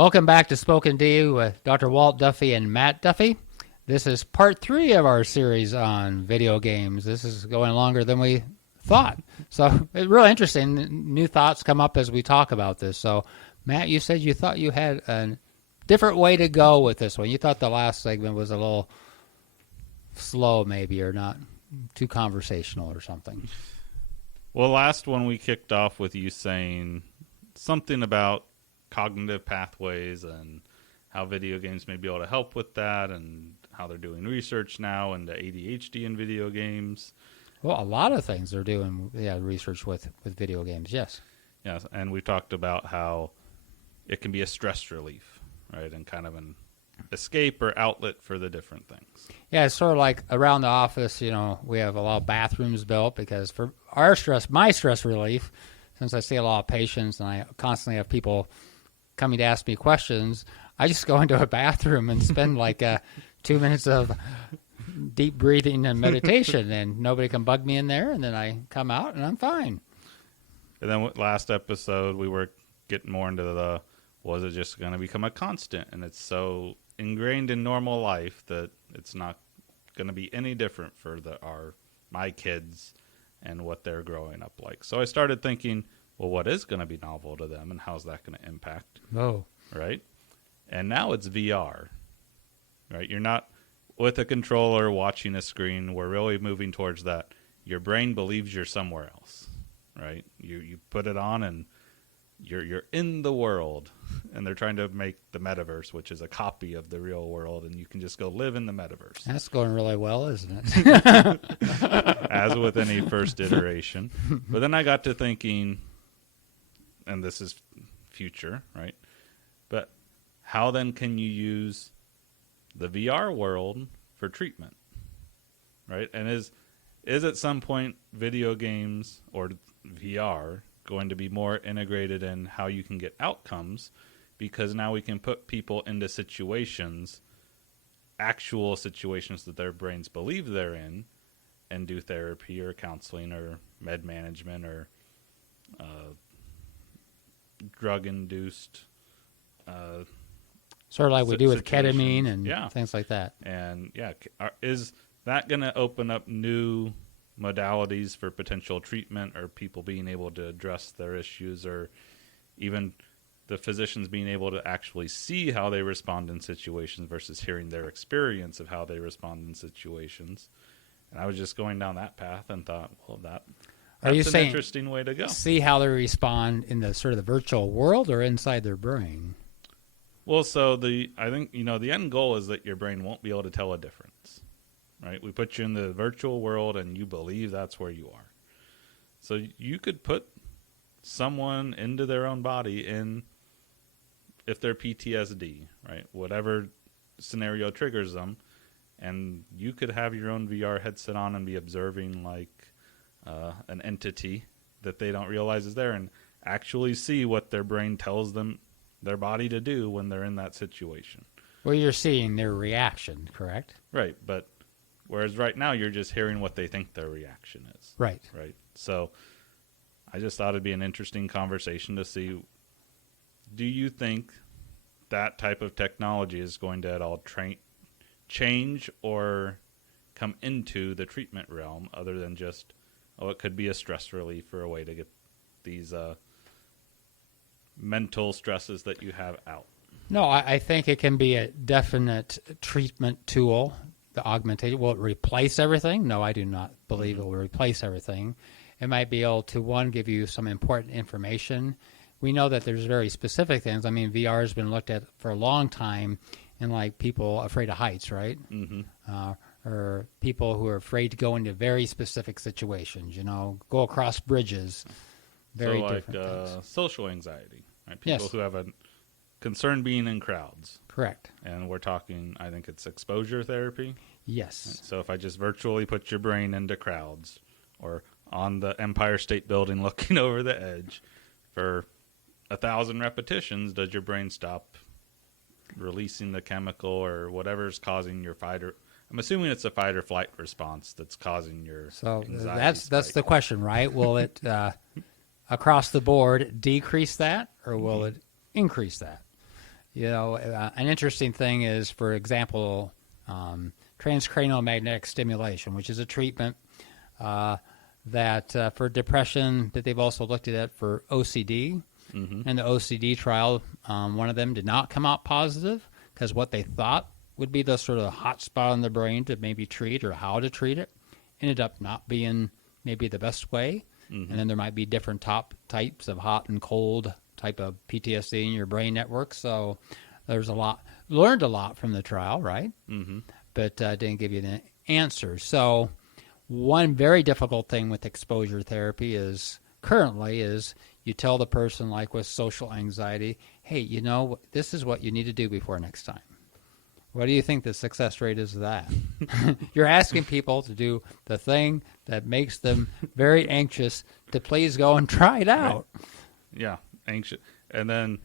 Welcome back to Spoken D with Dr. Walt Duffy and Matt Duffy. This is part 3 of our series on video games. This is going longer than we thought. So it's really interesting. New thoughts come up as we talk about this. So, Matt, you said you thought you had a different way to go with this one. You thought the last segment was a little slow maybe, or not too conversational or something. Well, last one we kicked off with you saying something about cognitive pathways and how video games may be able to help with that, and how they're doing research now into ADHD in video games. Well, a lot of things they're doing research with video games, yes. Yes, and we talked about how it can be a stress relief, right, and kind of an escape or outlet for the different things. Yeah, it's sort of like around the office, we have a lot of bathrooms built because for my stress relief, since I see a lot of patients and I constantly have people coming to ask me questions, I just go into a bathroom and spend like 2 minutes of deep breathing and meditation, and nobody can bug me in there, and then I come out and I'm fine. And then last episode we were getting more into was it just going to become a constant, and it's so ingrained in normal life that it's not going to be any different for my kids and what they're growing up like. So I started thinking, well, what is going to be novel to them, and how's that going to impact? Oh, right? And now it's VR, right? You're not with a controller watching a screen. We're really moving towards that. Your brain believes you're somewhere else, right? You put it on and you're in the world, and they're trying to make the metaverse, which is a copy of the real world, and you can just go live in the metaverse. That's going really well, isn't it? As with any first iteration. But then I got to thinking, and this is future, right? But how then can you use the VR world for treatment, right? And is at some point video games or VR going to be more integrated in how you can get outcomes, because now we can put people into situations, actual situations that their brains believe they're in, and do therapy or counseling or med management or drug-induced sort of like we do with situations. ketamine and things like that. And is that going to open up new modalities for potential treatment, or people being able to address their issues, or even the physicians being able to actually see how they respond in situations versus hearing their experience of how they respond in situations? And I was just going down that path and thought, well, that's an interesting way to go. See how they respond in the sort of the virtual world or inside their brain? Well, so I think the end goal is that your brain won't be able to tell a difference, right? We put you in the virtual world and you believe that's where you are. So you could put someone into their own body if they're PTSD, right? Whatever scenario triggers them, and you could have your own VR headset on and be observing like an entity that they don't realize is there, and actually see what their brain tells them their body to do when they're in that situation. Well, you're seeing their reaction, correct? Right, but whereas right now you're just hearing what they think their reaction is. Right. Right. So I just thought it'd be an interesting conversation to see, do you think that type of technology is going to at all change or come into the treatment realm, other than just, it could be a stress relief or a way to get these mental stresses that you have out? No, I think it can be a definite treatment tool. The augmentation, will it replace everything? No, I do not believe it will replace everything. It might be able to, one, give you some important information. We know that there's very specific things. I mean, VR has been looked at for a long time in like people afraid of heights, right? Mm-hmm. Or people who are afraid to go into very specific situations, go across bridges. Very different things. Social anxiety, right? People who have a concern being in crowds. Correct. And we're talking, I think it's exposure therapy. Yes. And so if I just virtually put your brain into crowds, or on the Empire State Building looking over the edge for 1,000 repetitions, does your brain stop releasing the chemical or whatever's causing your fight or I'm assuming it's a fight or flight response that's causing your anxiety. That's the question, right? Will it across the board decrease that, or will it increase that? An interesting thing is, for example, transcranial magnetic stimulation, which is a treatment that for depression that they've also looked at for OCD. Mm-hmm. In the OCD trial, one of them did not come out positive because what they thought would be the sort of hot spot in the brain to maybe treat or how to treat it ended up not being maybe the best way. Mm-hmm. And then there might be different types of hot and cold type of PTSD in your brain network. So there's learned a lot from the trial, right? Mm-hmm. But didn't give you the answer. So one very difficult thing with exposure therapy currently is you tell the person, like with social anxiety, hey, this is what you need to do before next time. What do you think the success rate is of that? You're asking people to do the thing that makes them very anxious to please go and try it out. Right. Yeah, anxious. And then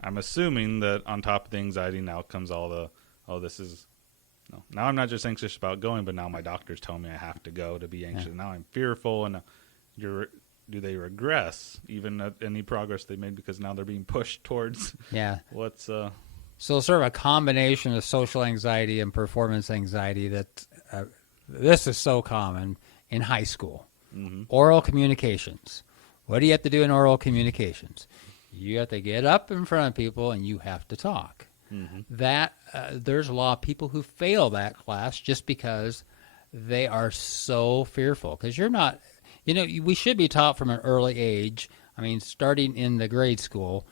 I'm assuming that on top of the anxiety now comes now I'm not just anxious about going, but now my doctor's telling me I have to go to be anxious. Yeah. Now I'm fearful, and do they regress even at any progress they made because now they're being pushed towards what's So sort of a combination of social anxiety and performance anxiety that this is so common in high school. Mm-hmm. Oral communications. What do you have to do in oral communications? You have to get up in front of people and you have to talk. Mm-hmm. There's a lot of people who fail that class just because they are so fearful. Because you're not, we should be taught from an early age, starting in the grade school,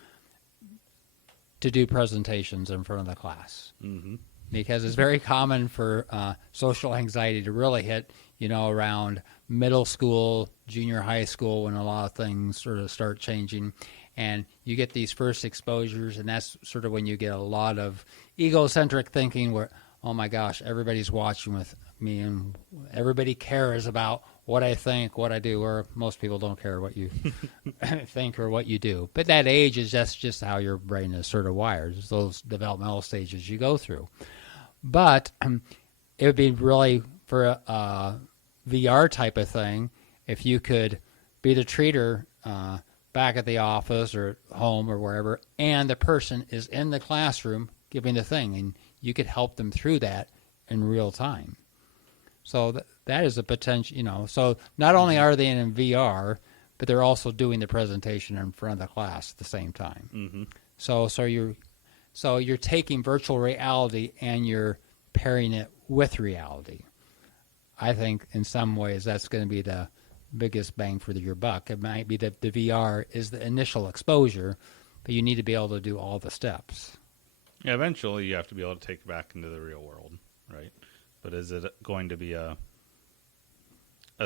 to do presentations in front of the class. Mm-hmm. Because it's very common for social anxiety to really hit, around middle school, junior high school, when a lot of things sort of start changing. And you get these first exposures, and that's sort of when you get a lot of egocentric thinking where, oh my gosh, everybody's watching with me and everybody cares about what I think, what I do, or most people don't care what you think or what you do. But that age is just how your brain is sort of wired. It's those developmental stages you go through. But it would be really, for a VR type of thing, if you could be the treater back at the office or home or wherever, and the person is in the classroom giving the thing, and you could help them through that in real time. So that is a potential, so not only are they in VR, but they're also doing the presentation in front of the class at the same time. Mm-hmm. So you're taking virtual reality and you're pairing it with reality. I think in some ways that's going to be the biggest bang for your buck. It might be that the VR is the initial exposure, but you need to be able to do all the steps. Yeah, eventually you have to be able to take it back into the real world, right? But is it going to be a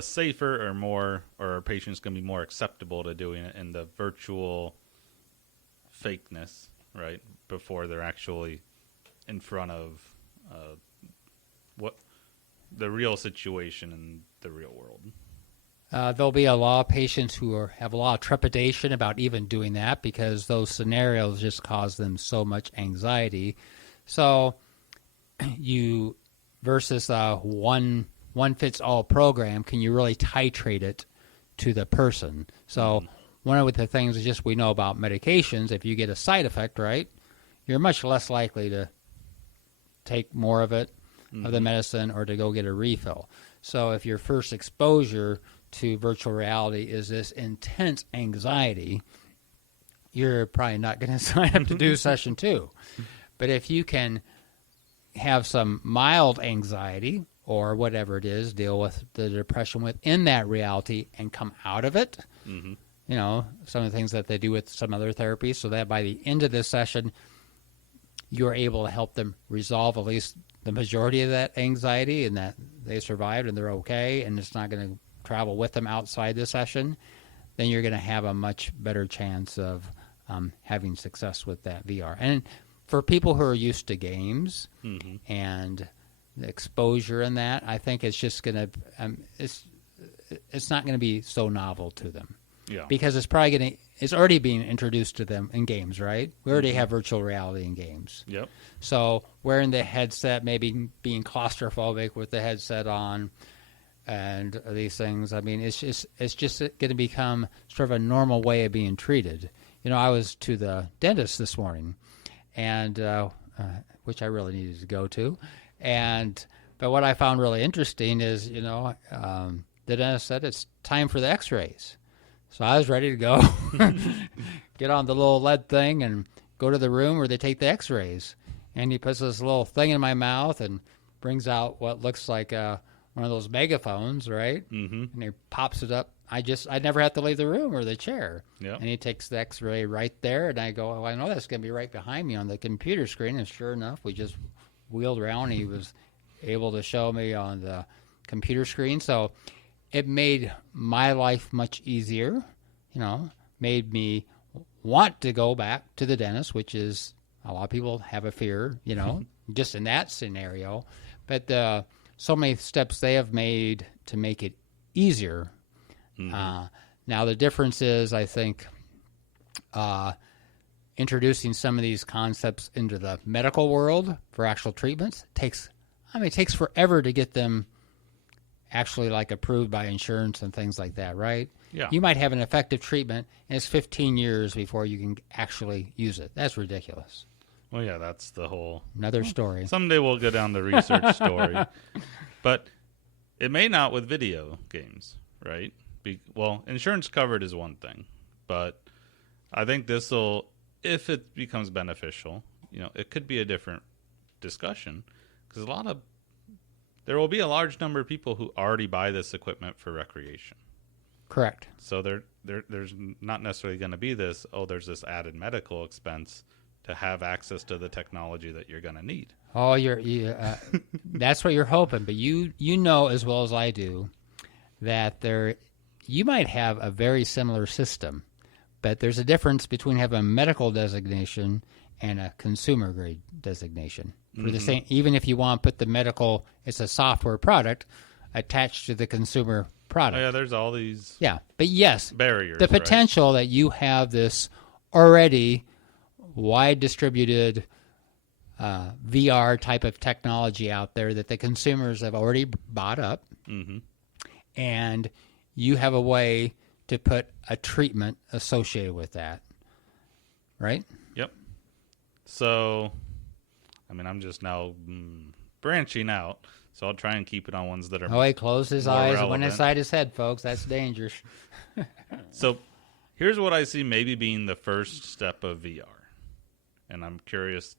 safer or are patients going to be more acceptable to doing it in the virtual fakeness, right, before they're actually in front of what the real situation in the real world? There'll be a lot of patients who have a lot of trepidation about even doing that because those scenarios just cause them so much anxiety. So you versus a one-fits-all program, can you really titrate it to the person? So one of the things is just we know about medications, if you get a side effect, right, you're much less likely to take more of it, of the medicine, or to go get a refill. So if your first exposure to virtual reality is this intense anxiety, you're probably not going to sign up to do session 2. But if you can have some mild anxiety or whatever it is, deal with the depression within that reality and come out of it, some of the things that they do with some other therapies, so that by the end of this session, you're able to help them resolve at least the majority of that anxiety and that they survived and they're okay and it's not going to travel with them outside the session, then you're going to have a much better chance of having success with that VR. And for people who are used to games and the exposure in that, I think it's just going to it's not going to be so novel to them. Yeah. Because it's already being introduced to them in games, right? We already have virtual reality in games. Yep. So wearing the headset, maybe being claustrophobic with the headset on, and these things, it's just going to become sort of a normal way of being treated. I was to the dentist this morning, and which I really needed to go to. But what I found really interesting is, the dentist said it's time for the X-rays. So I was ready to go, get on the little lead thing and go to the room where they take the X-rays. And he puts this little thing in my mouth and brings out what looks like one of those megaphones, right? Mm-hmm. And he pops it up. I never have to leave the room or the chair. Yep. And he takes the X-ray right there, and I go, oh, I know that's going to be right behind me on the computer screen. And sure enough, we just wheeled around. He was able to show me on the computer screen. So it made my life much easier, made me want to go back to the dentist, which is a lot of people have a fear, just in that scenario. But so many steps they have made to make it easier. Mm-hmm. Now, the difference is, I think, introducing some of these concepts into the medical world for actual treatments takes forever to get them actually approved by insurance and things like that, right? Yeah. You might have an effective treatment, and it's 15 years before you can actually use it. That's ridiculous. Well, yeah, that's the whole... Another story. Someday we'll go down the research story. But it may not with video games, right? Insurance covered is one thing. But I think this will, if it becomes beneficial, it could be a different discussion. Because there will be a large number of people who already buy this equipment for recreation. Correct. So there's not necessarily going to be there's this added medical expense to have access to the technology that you're going to need. Oh, that's what you're hoping. But you know as well as I do that you might have a very similar system, but there's a difference between having a medical designation and a consumer grade designation. For the same, even if you want to put the medical, it's a software product attached to the consumer product. Oh, yeah, there's all these but yes, barriers. The potential that you have this already wide distributed VR type of technology out there that the consumers have already bought up, and you have a way to put a treatment associated with that, right? Yep. So, I'm just now branching out, so I'll try and keep it on ones that are he closed his eyes relevant. and went inside his head, folks. That's dangerous. So, here's what I see maybe being the first step of VR. And I'm curious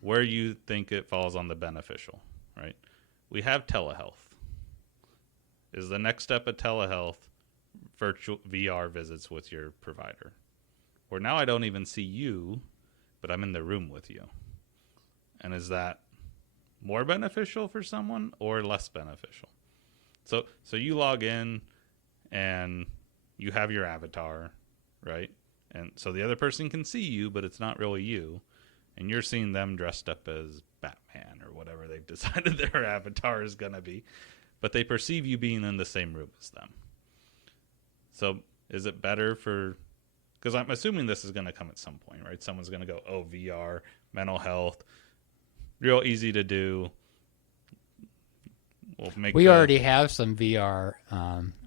where you think it falls on the beneficial, right? We have telehealth. Is the next step of telehealth virtual VR visits with your provider? Where now I don't even see you, but I'm in the room with you. And is that more beneficial for someone or less beneficial? So you log in and you have your avatar, right? And so the other person can see you, but it's not really you. And you're seeing them dressed up as Batman or whatever they've decided their avatar is going to be. But they perceive you being in the same room as them. So is it better because I'm assuming this is going to come at some point, right? Someone's going to go, VR, mental health, real easy to do. We already have some VR.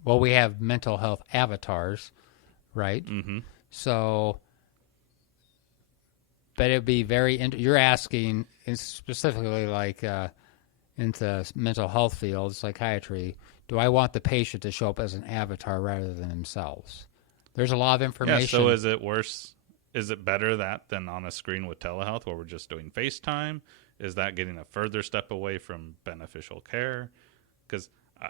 We have mental health avatars, right? Mm-hmm. So, but it'd be you're asking specifically into mental health field, psychiatry, do I want the patient to show up as an avatar rather than themselves? There's a lot of information. Yeah, so is it worse? Is it better than on a screen with telehealth where we're just doing FaceTime? Is that getting a further step away from beneficial care? Because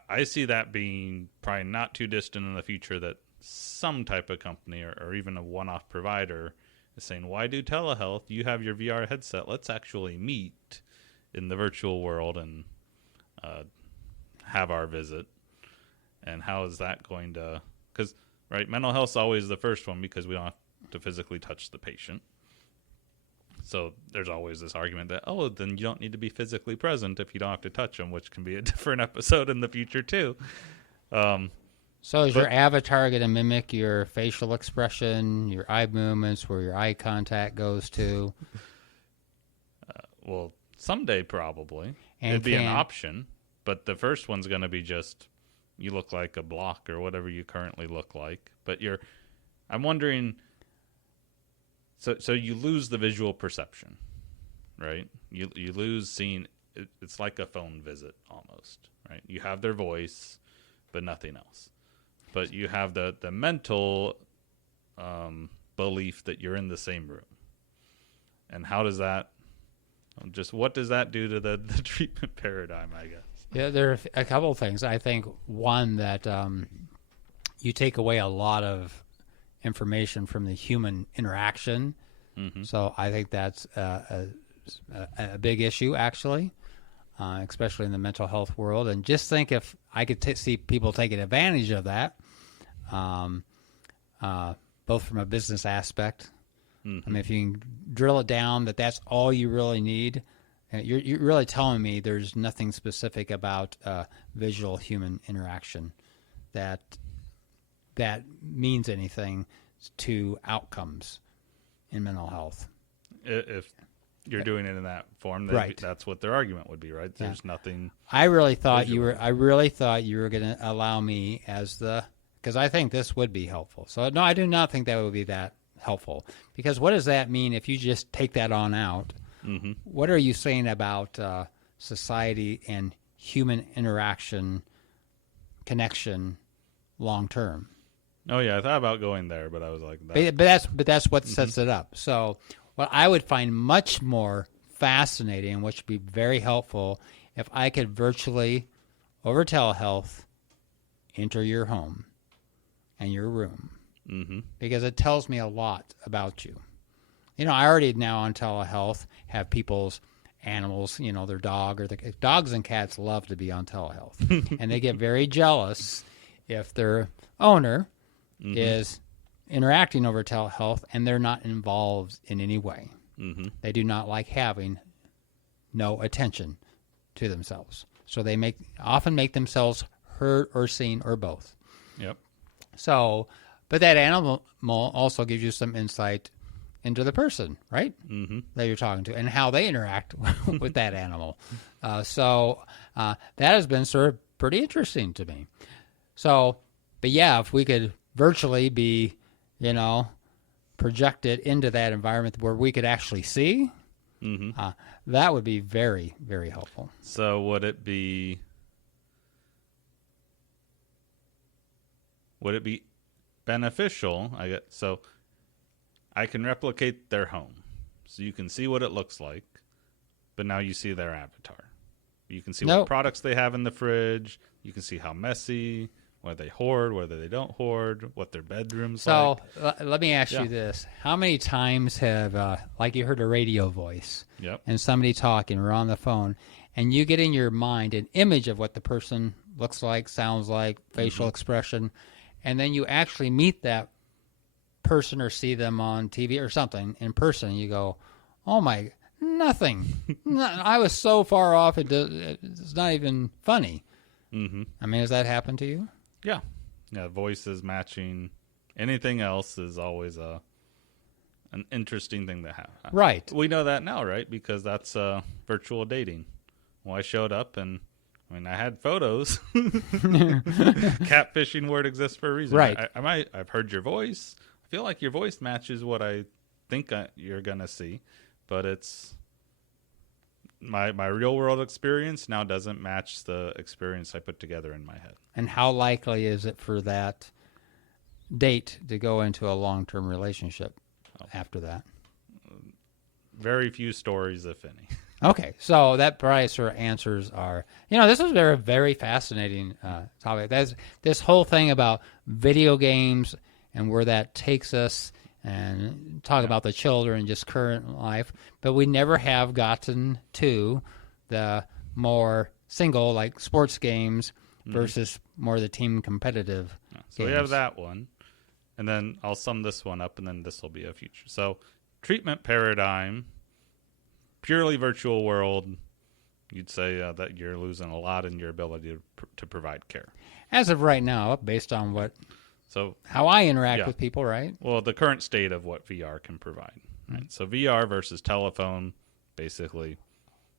I see that being probably not too distant in the future that some type of company or even a one-off provider is saying, why do telehealth? You have your VR headset. Let's actually meet in the virtual world and have our visit. And how is that going to... Because, right, mental health's always the first one because we don't have to physically touch the patient. So there's always this argument that, then you don't need to be physically present if you don't have to touch them, which can be a different episode in the future too. So is your avatar going to mimic your facial expression, your eye movements, where your eye contact goes to? Someday probably. And it'd be an option, but the first one's going to be just you look like a block or whatever you currently look like. But I'm wondering, So you lose the visual perception, right? You lose seeing. It's like a phone visit almost, right? You have their voice, but nothing else. But you have the mental belief that you're in the same room. And how does that? Just what does that do to the treatment paradigm? I guess. Yeah, there are a couple of things. I think one that you take away a lot of information from the human interaction. Mm-hmm. So I think that's a big issue, actually, especially in the mental health world. And just think if I could see people taking advantage of that, both from a business aspect. Mm-hmm. I mean, if you can drill it down that that's all you really need, you're really telling me there's nothing specific about visual human interaction that means anything to outcomes in mental health. If you're doing it in that form, Right. That's what their argument would be, right? There's nothing. I really thought you visual. were. I really thought you were going to allow me because I think this would be helpful. So no, I do not think that would be that helpful. Because what does that mean if you just take that on out? Mm-hmm. What are you saying about society and human interaction connection long term? Oh yeah, I thought about going there, but I was like, that. But that's what sets it up. So what I would find much more fascinating, which would be very helpful, if I could virtually, over telehealth, enter your home and your room, Mm-hmm. because it tells me a lot about you. You know, I already now on telehealth have people's animals, you know, their dog or dogs and cats love to be on telehealth, and they get very jealous if their owner is interacting over telehealth and they're not involved in any way. Mm-hmm. They do not like having no attention to themselves, so they often make themselves heard or seen or both. Yep. So, but that animal also gives you some insight into the person, right? Mm-hmm. That you're talking to and how they interact with that animal. So that has been sort of pretty interesting to me. So, but yeah, if we could virtually be, you know, projected into that environment where we could actually see, that would be very, very helpful. So would it be beneficial? So I can replicate their home, so you can see what it looks like, but now you see their avatar. You can see what products they have in the fridge. You can see how messy, whether they hoard, whether they don't hoard, what their bedroom's like. So let me ask you this. How many times have, like you heard a radio voice and somebody talking or on the phone, and you get in your mind an image of what the person looks like, sounds like, facial expression, and then you actually meet that person or see them on TV or something in person, and you go, oh my, nothing. I was so far off, it's not even funny. Mm-hmm. I mean, has that happened to you? Yeah. Voices matching anything else is always an interesting thing to have. Right. We know that now, right? Because that's virtual dating. Well, I showed up and I had photos. Catfishing word exists for a reason. Right. I've heard your voice. I feel like your voice matches what I think you're going to see, but it's my real world experience now doesn't match the experience I put together in my head. And how likely is it for that date to go into a long-term relationship after that? Very few stories, if any. Okay, so that probably sort of answers our, this was very, very fascinating topic. That's this whole thing about video games and where that takes us, and talk about the children and just current life. But we never have gotten to the more single, like sports games versus more the team competitive So games. we have that one. And then I'll sum this one up, and then this will be a future. So treatment paradigm, purely virtual world, you'd say that you're losing a lot in your ability to provide care. As of right now, based on how I interact with people, right? Well, the current state of what VR can provide. Right? So VR versus telephone, basically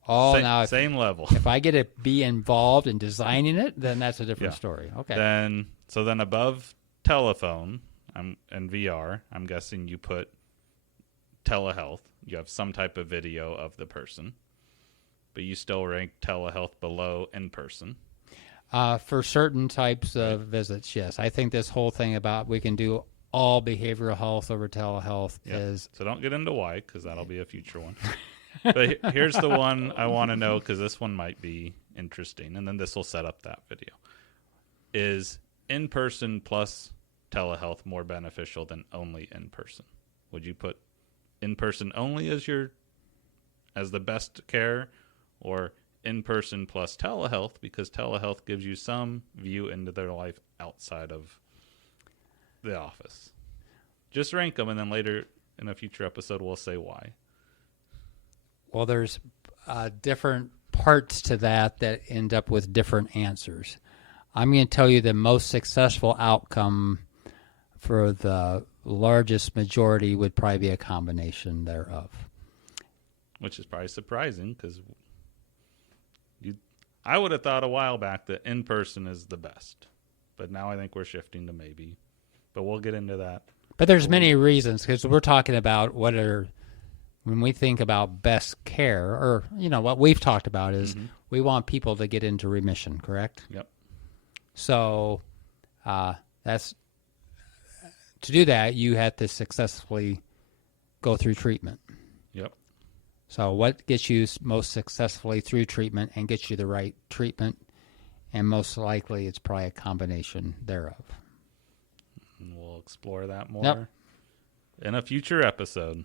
same level. If I get to be involved in designing it, then that's a different story. Okay. Then above telephone and VR, I'm guessing you put telehealth. You have some type of video of the person, but you still rank telehealth below in person. For certain types of visits, yes. I think this whole thing about we can do all behavioral health over telehealth is... So don't get into why, because that'll be a future one. But here's the one I want to know, because this one might be interesting, and then this will set up that video. Is in-person plus telehealth more beneficial than only in-person? Would you put in-person only as the best care, or in-person plus telehealth, because telehealth gives you some view into their life outside of the office? Just rank them, and then later in a future episode we'll say why. Well, there's different parts to that end up with different answers. I'm going to tell you the most successful outcome for the largest majority would probably be a combination thereof. Which is probably surprising, because I would have thought a while back that in-person is the best. But now I think we're shifting to maybe. But we'll get into that. But there's many reasons, because we're talking about when we think about best care, or, what we've talked about is we want people to get into remission, correct? Yep. So to do that, you have to successfully go through treatment. Yep. So what gets you most successfully through treatment and gets you the right treatment? And most likely it's probably a combination thereof. And we'll explore that more in a future episode.